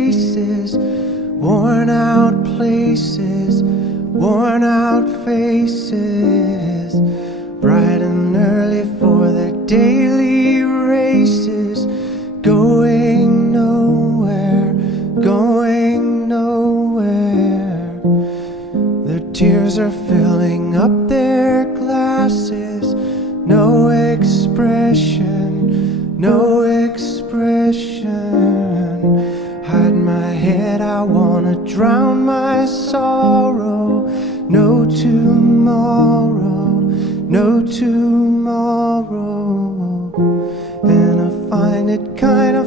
faces, worn out places, worn out faces, bright and early for their daily races, going nowhere, going nowhere. Their tears are filling up their glasses, no expression, no expression. Hide my head, I wanna drown my sorrow. No tomorrow, no tomorrow. And I find it kind of